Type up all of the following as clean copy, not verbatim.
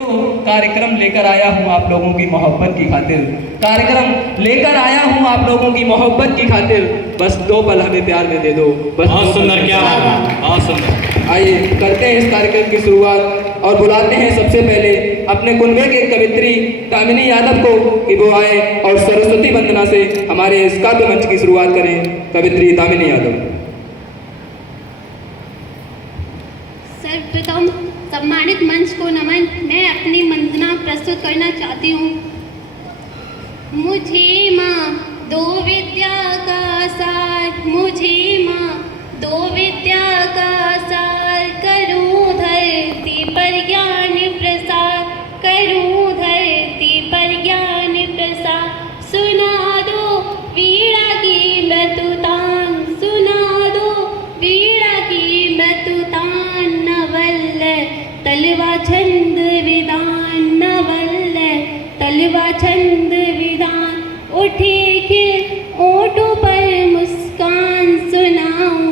कार्यक्रम लेकर आया हूँ आप लोगों की मोहब्बत की खातिर। कार्यक्रम लेकर आया हूँ आप लोगों की मोहब्बत की खातिर। बस 2 पल हमें प्यार में दे दो। बस बहुत सुंदर, क्या बात है, बहुत सुंदर। आइए करते हैं इस कार्यक्रम की शुरुआत और बुलाते हैं सबसे पहले अपने कुनबे के कवित्री दामिनी यादव को कि वो आए और सरस्वती वंदना से हमारे इस काव्य मंच की शुरुआत करें। कवित्री दामिनी यादव। सर्वप्रथम सम्मानित मंच को नमन। मैं अपनी वंदना प्रस्तुत करना चाहती हूँ। मुझे माँ दो विद्या का सार, मुझे माँ दो विद्या का सार, करूँ धरती पर ज्ञान प्रसार, करूँ धरती पर ज्ञान प्रसार। सुना दो वीणा की मतुतान, सुना दो वीणा की मतुतान, नवल तलवा छंद विधान, नवल तलवा छंद विधान। उठे खिल ओठों पर मुस्कान, सुनाऊं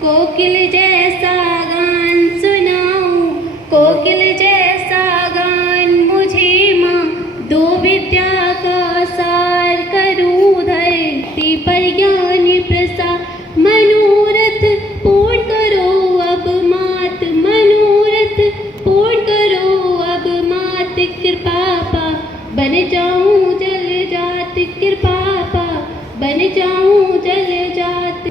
कोकिल जैसा गान, सुनाऊं कोकिल जैसा गान। मुझे माँ दो विद्या का सार, करूँ धरती पर ज्ञान प्रसार। मनोरथ पूर्ण करो अब मात, मनोरथ पूर्ण करो अब मात। कृपा पा बन जाऊं जल जात, कृपा पा बन जाऊं जल जात।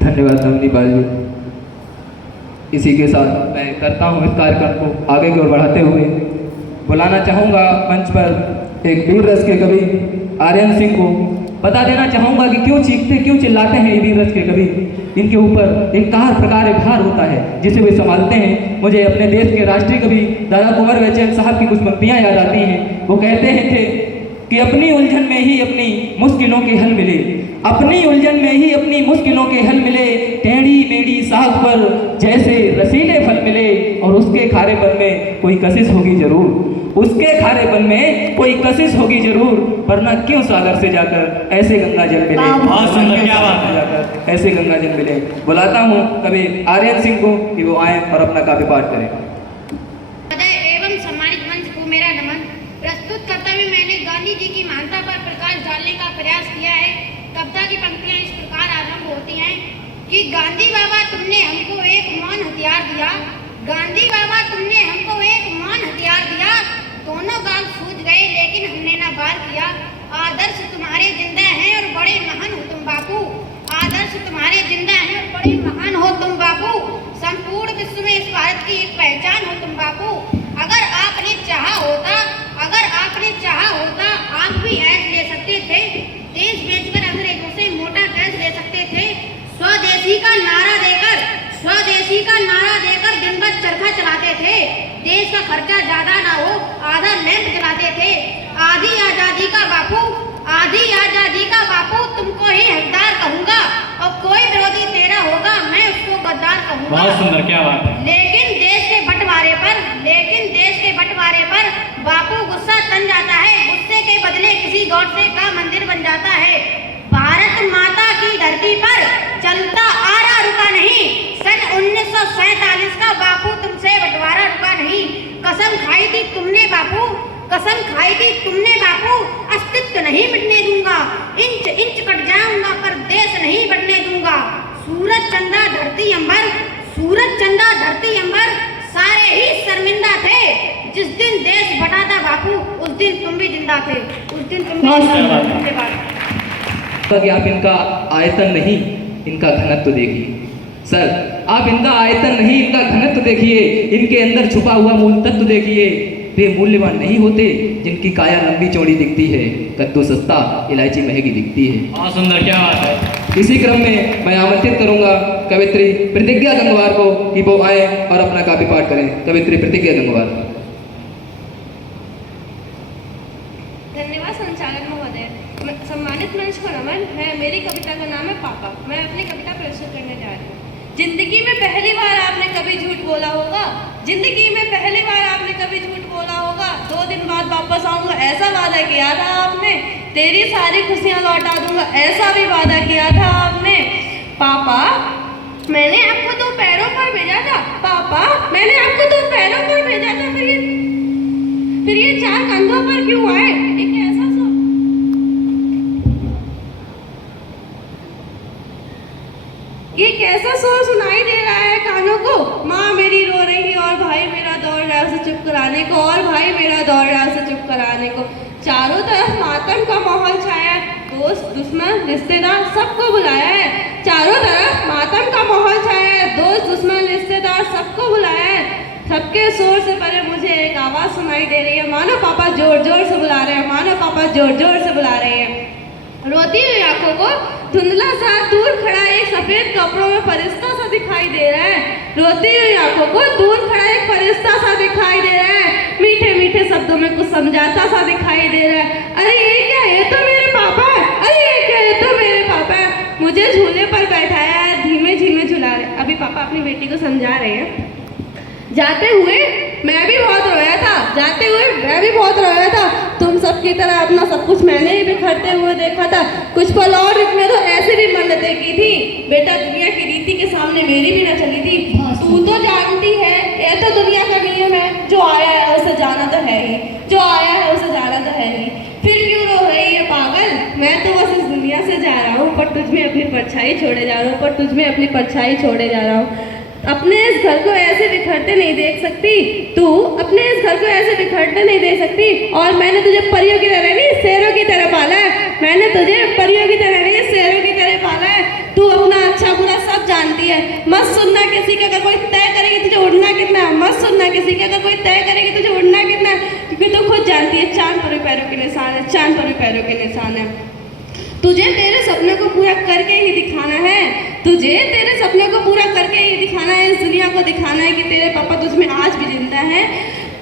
धन्यवाद दामिनी बाजी। इसी के साथ मैं करता हूँ इस कार्यक्रम को आगे की ओर बढ़ाते हुए बुलाना चाहूँगा मंच पर एक वीर रस के कवि आर्यन सिंह को। बता देना चाहूँगा कि क्यों चीखते क्यों चिल्लाते हैं ये वीर रस के कवि। इनके ऊपर एक प्रकार भार होता है जिसे वे संभालते हैं। मुझे अपने देश के राष्ट्रीय कवि दादा कुंवर वैचैन साहब की कुछ पंक्तियाँ याद आती हैं। वो कहते हैं थे कि अपनी उलझन में ही अपनी मुश्किलों के हल मिले, अपनी उलझन में ही अपनी मुश्किलों के हल मिले। टेढ़ी मेढ़ी साख पर जैसे रसीले फल मिले, और उसके खारेपन में कोई कशिश होगी जरूर, उसके खारेपन में कोई कशिश होगी जरूर। वरना क्यों सागर से जाकर ऐसे गंगा जल मिले, बहुत सुंदर, क्या बात है। जाकर ऐसे गंगा जल मिले। बुलाता हूँ कवि आर्यन सिंह को कि वो आए और अपना काव्य पाठ करें। एवं सम्मानित मंच को मेरा नमन। प्रस्तुत कर्तव्य मैंने गांधी जी की महानता पर प्रकाश डालने का प्रयास किया है। कविता की पंक्तियां इस प्रकार आरंभ होती हैं कि गांधी बाबा तुमने हमको एक महान हथियार दिया, गांधी बाबा तुमने हमको एक महान हथियार दिया। दोनों गाल सूझ गए लेकिन हमने ना वार किया। आदर्श तुम्हारे जिंदा हैं और बड़े महान हो तुम बापू, आदर्श तुम्हारे जिंदा हैं और बड़े महान हो तुम बापू। संपूर्ण विश्व में इस भारत की एक पहचान हो तुम बापू। अगर आपने चाहा होता, अगर आपने चाहा होता, आप भी ऐश ले सकते थे। देश बेचकर अंग्रेजों से मोटा कैश ले सकते थे। स्वदेशी का नारा देकर, स्वदेशी का नारा देकर दिन भर चरखा चलाते थे। देश का खर्चा ज्यादा ना हो आधा लैंप चलाते थे। आधी आजादी का बापू, आधी आजादी का बापू तुमको ही हकदार कहूंगा, और कोई विरोधी तेरा होगा मैं उसको गद्दार कहूंगा। बहुत सुंदर, क्या बात है। लेकिन देश के बंटवारे पर, लेकिन देश के बंटवारे पर बापू गुस्सा तन जाता है। गुस्से के बदले किसी गौडसे का मंदिर बन जाता है। भारत माता की धरती पर चलता आ रहा रुका नहीं। सन 1947 का बापू तुमसे बंटवारा रुका नहीं। कसम खाई थी तुमने बापू, कसम खाई थी तुमने बापू, अस्तित्व नहीं मिटने दूंगा। इंच इंच कट जाऊंगा पर देश नहीं बढ़ने दूंगा। सूरज चंदा धरती अंबर, सूरज चंदा धरती अंबर सारे ही शर्मिंदा थे। जिस दिन देश बटा था बापू उस दिन तुम भी जिंदा थे, उस दिन तुम भी जिंदा थे। कि आप इनका आयतन नहीं इनका घनत्व देखिए। सर आप इनका आयतन नहीं इनका घनत्व देखिए। इनके अंदर छुपा हुआ मूल तत्व देखिए। वे मूल्यवान नहीं होते जिनकी काया लंबी चौड़ी दिखती है, कद्दू सस्ता इलायची महंगी दिखती है। बहुत सुंदर, क्या बात है। इसी क्रम में मैं आमंत्रित करूंगा कवित्री प्रतिज्ञा गंगवार को कि वो आए और अपना काव्य पाठ करें। कवित्री प्रतिज्ञा गंगवार। धन्यवाद संचालक महोदय। सम्मानित मंच को नमन। मेरी कविता का नाम है पापा। मैं अपनी कविता प्रस्तुत करने जा रही हूँ। जिंदगी में पहली बार आपने कभी झूठ बोला होगा, जिंदगी में पहली बार आपने कभी झूठ बोला होगा। 2 दिन बाद वापस आऊंगा ऐसा वादा किया था आपने, तेरी सारी खुशियां लौटा दूंगा ऐसा भी वादा किया था आपने। पापा मैंने आपको 2 पैरों पर भेजा था पापा, मैंने आपको 2 पैरों पर भेजा था, फिर ये 4 कंधों पर क्यों आए? एक ऐसा ये कैसा शोर सुनाई दे रहा है कानों को? माँ मेरी रो रही है और भाई मेरा दौड़ रहा है उसे चुप कराने को, और भाई मेरा दौड़ रहा है उसे चुप कराने को। चारों तरफ मातम का माहौल छाया है, दोस्त दुश्मन रिश्तेदार सबको बुलाया है। चारों तरफ मातम का माहौल छाया है, दोस्त दुश्मन रिश्तेदार सबको बुलाया है। सबके शोर से परे मुझे एक आवाज़ सुनाई दे रही है, मानो पापा जोर जोर से बुला रहे हैं, मानो पापा जोर जोर से बुला रहे हैं। रोती हुई आंखों को धुंधला सा दूर खड़ा एक सफेद कपड़ों में फरिश्ता सा दिखाई दे रहा है। रोती हुई आंखों को दूर खड़ा एक फरिश्ता सा दिखाई दे रहा है, मीठे मीठे शब्दों में कुछ समझाता सा दिखाई दे रहा है। अरे ये क्या है? ये तो मेरे पापा है। अरे ये क्या है? ये तो मेरे पापा है। मुझे झूले पर बैठाया है, धीमे धीमे झुला रहे। अभी पापा अपनी बेटी को समझा रहे हैं। जाते हुए मैं भी बहुत रोया था, जाते हुए मैं भी बहुत रोया था। तुम सब की तरह अपना सब कुछ मैंने ही बिखरते हुए देखा था। कुछ पल और रुकने तो ऐसे भी मन्नतें की थी, बेटा दुनिया की रीति के सामने मेरी भी न चली थी। तू तो जानती है ये तो दुनिया का नियम है, जो आया है उसे जाना तो है ही, जो आया है उसे जाना तो है ही। फिर क्यों रो रही है पागल? मैं तो बस इस दुनिया से जा रहा हूँ, पर तुझ में अपनी परछाई छोड़े जा रहा हूँ, पर तुझ में अपनी परछाई छोड़े जा रहा हूँ। अपने इस घर को ऐसे बिखरते नहीं देख सकती, तू अपने इस घर को ऐसे बिखरते नहीं देख सकती। और मैंने तुझे परियों की तरह नहीं शेरों की तरह पाला है, मैंने तुझे परियों की तरह नहीं शेरों की तरह पाला है। तू अपना अच्छा बुरा सब जानती है। मत सुनना किसी का, अगर कोई तय करेगी तुझे उड़ना कितना है। मत सुनना किसी का, अगर कोई तय करेगी तुझे उड़ना कितना है, क्योंकि तू खुद जानती है चांद पर भी पैरों के निशान है, चांद पर भी पैरों के निशान है। तुझे तेरे सपने को पूरा करके ही दिखाना है, तुझे तेरे सपने को पूरा करके ही दिखाना है। इस दुनिया को दिखाना है कि तेरे पापा तुझ में आज भी जिंदा है।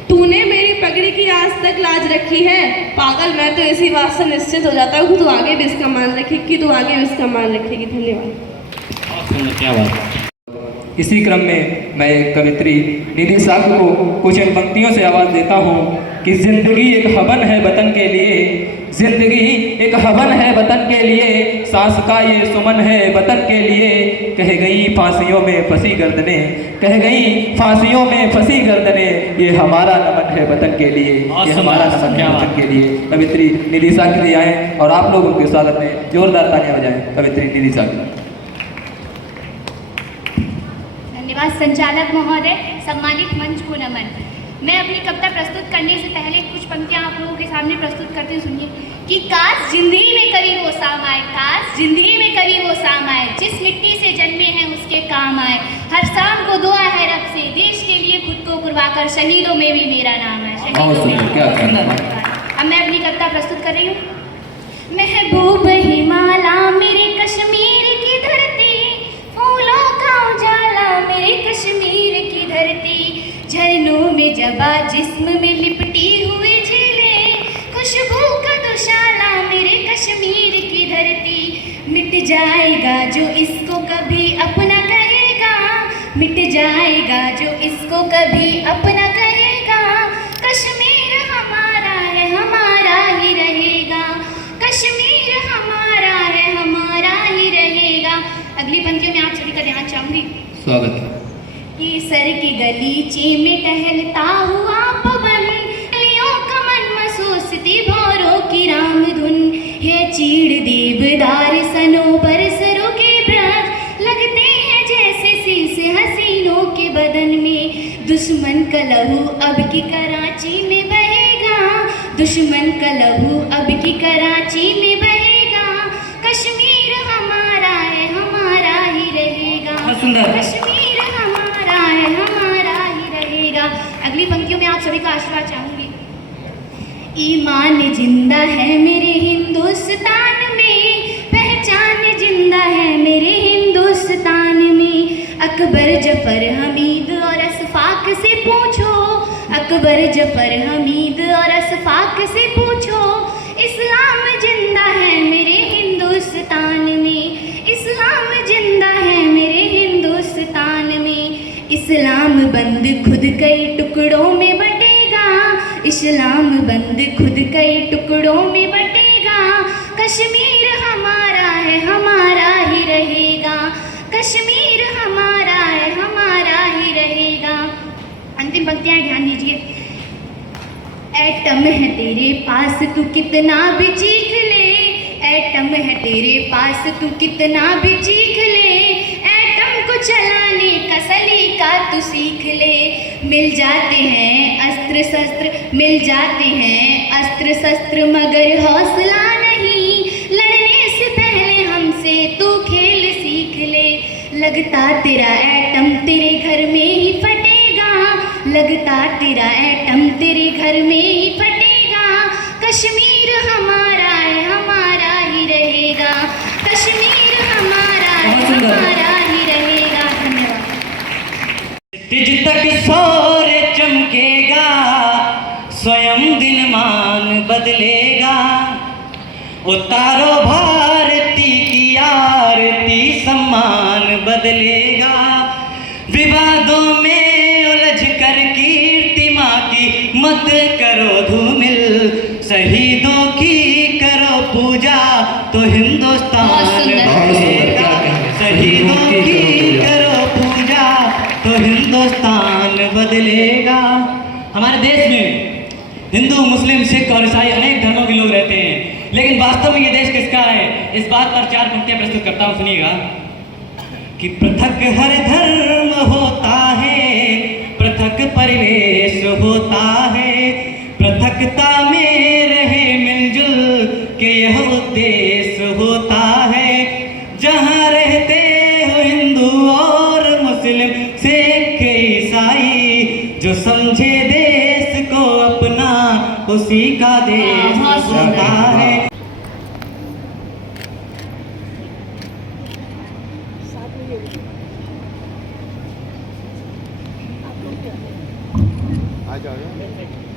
तूने मेरी पगड़ी की आज तक लाज रखी है पागल, मैं तो इसी बात से निश्चित हो जाता हूँ तू आगे भी इसका मान रखेगी, तू आगे भी इसका मान रखेगी। धन्यवाद। बहुत सुंदर, क्या बात है। इसी क्रम में मैं कवित्री निधि सागर को कुछ इन पंक्तियों से आवाज़ देता हूँ कि जिंदगी एक हवन है वतन के लिए, जिंदगी एक हवन है वतन के लिए, सांस का ये सुमन है वतन के लिए। कह गई फांसियों में फंसी गर्दने, कह गई फांसियों में फंसी गर्दने, ये हमारा नमन है वतन के लिए, ये हमारा नमन है वतन के लिए। कवित्री निधि सागर आए और आप लोग उनके स्वागत में जोरदार तालियां बजाएं। कवित्री निधि सागर। धन्यवाद संचालक महोदय, सम्मानित मंच को नमन। मैं अपनी कविता प्रस्तुत करने से पहले कुछ पंक्तियां आप लोगों के सामने प्रस्तुत करती हूँ, सुनिए। कि काश जिंदगी में कभी वो शाम आए, काश जिंदगी में कभी वो शाम आए, जिस मिट्टी से जन्मे हैं उसके काम आए। हर शाम को दुआ है रब से, देश के लिए खुद को कुर्बा कर, शहीदों में भी मेरा नाम है, शहीदों में। अब मैं अपनी कविता प्रस्तुत कर रही हूँ। महबूब हिमाला मेरे कश्मीर की धरती, फूलों का उजाला मेरे कश्मीर की धरती, झरनों में जबा जिस्म में लिपटी हुई झीलें, खुशबू का दुशाला मेरे कश्मीर की धरती। मिट जाएगा जो इसको कभी अपना कहेगा, मिट जाएगा जो इसको कभी अपना कहेगा। कश्मीर हमारा है, हमारा ही रहेगा, कश्मीर हमारा है, हमारा ही रहेगा। अगली पंक्तियों में आप सभी का ध्यान चाहूंगी। स्वागत है। कि सर की गलीचे में टहलता हुआ पवन, गलियों का मन महसूसती भौरों की राम धुन है। चीड़ देवदार सनोबर सरों के ब्रज लगते हैं जैसे शीश हसीनों के बदन में। दुश्मन का लहू अब की कराची में बहेगा, दुश्मन का लहू अब की कराची में बहेगा। कश्मीर हमारा है, हमारा ही रहेगा, कश्मीर हमारा है, हमारा ही रहेगा। अगली पंक्तियों में आप सभी का आशीर्वाद चाहूंगी। ईमान जिंदा है मेरे हिंदुस्तान में, पहचान जिंदा है मेरे हिंदुस्तान में। अकबर जफर हमीद और अशफाक से पूछो, अकबर जफर हमीद और अशफाक से पूछो। इस्लाम जिंदा है मेरे हिंदुस्तान में, इस्लाम जिंदा है मेरे हिंदुस्तान में। इस्लाम बंद खुद कई टुकड़ों में बटेगा, इस्लाम बंद खुद कई टुकड़ों में बटेगा। कश्मीर हमारा है, हमारा ही रहेगा, कश्मीर हमारा है, हमारा ही रहेगा। अंतिम पंक्तियां ध्यान दीजिए। एटम है तेरे पास तू कितना भी चीख ले, एटम है तेरे पास तू कितना भी चीख ले, एटम को चलाने का सलीका तू सीख ले। मिल जाते हैं अस्त्र शस्त्र, मिल जाते हैं अस्त्र शस्त्र, मगर हौसला नहीं, लड़ने से पहले हमसे तू खेल सीख ले। लगता तेरा एटम तेरे घर में ही फटेगा, लगता तेरा एटम तेरे घर में ही फटेगा। कश्मीर हमारा है, हमारा ही रहेगा, कश्मीर हमारा है, हमारा ही रहेगा। धन्यवाद। तिज तक सौर चमकेगा, स्वयं दिनमान बदलेगा। उतारो भारती की आरती, सम्मान बदलेगा। विवादों में उलझ कर कीर्ति माँ की मत करो धूमिल, शहीदों की करो पूजा तो हिंदुस्तान बदलेगा। शहीदों की करो पूजा तो हिंदुस्तान बदलेगा। हमारे देश में हिंदू, मुस्लिम, सिख और ईसाई अनेक धर्मों के लोग रहते हैं, लेकिन वास्तव में ये देश किसका है? इस बात पर 4 पंक्तियां प्रस्तुत करता हूँ, सुनिएगा। कि पृथक हर धर्म होता है, पृथक परिवेश होता है, पृथकता में रहे मिलजुल के यह उद्देश्य होता है। जहाँ रहते हो हिंदू और मुस्लिम, सिख ईसाई, जो समझे देश को अपना उसी का देश होता है। आ जाओ।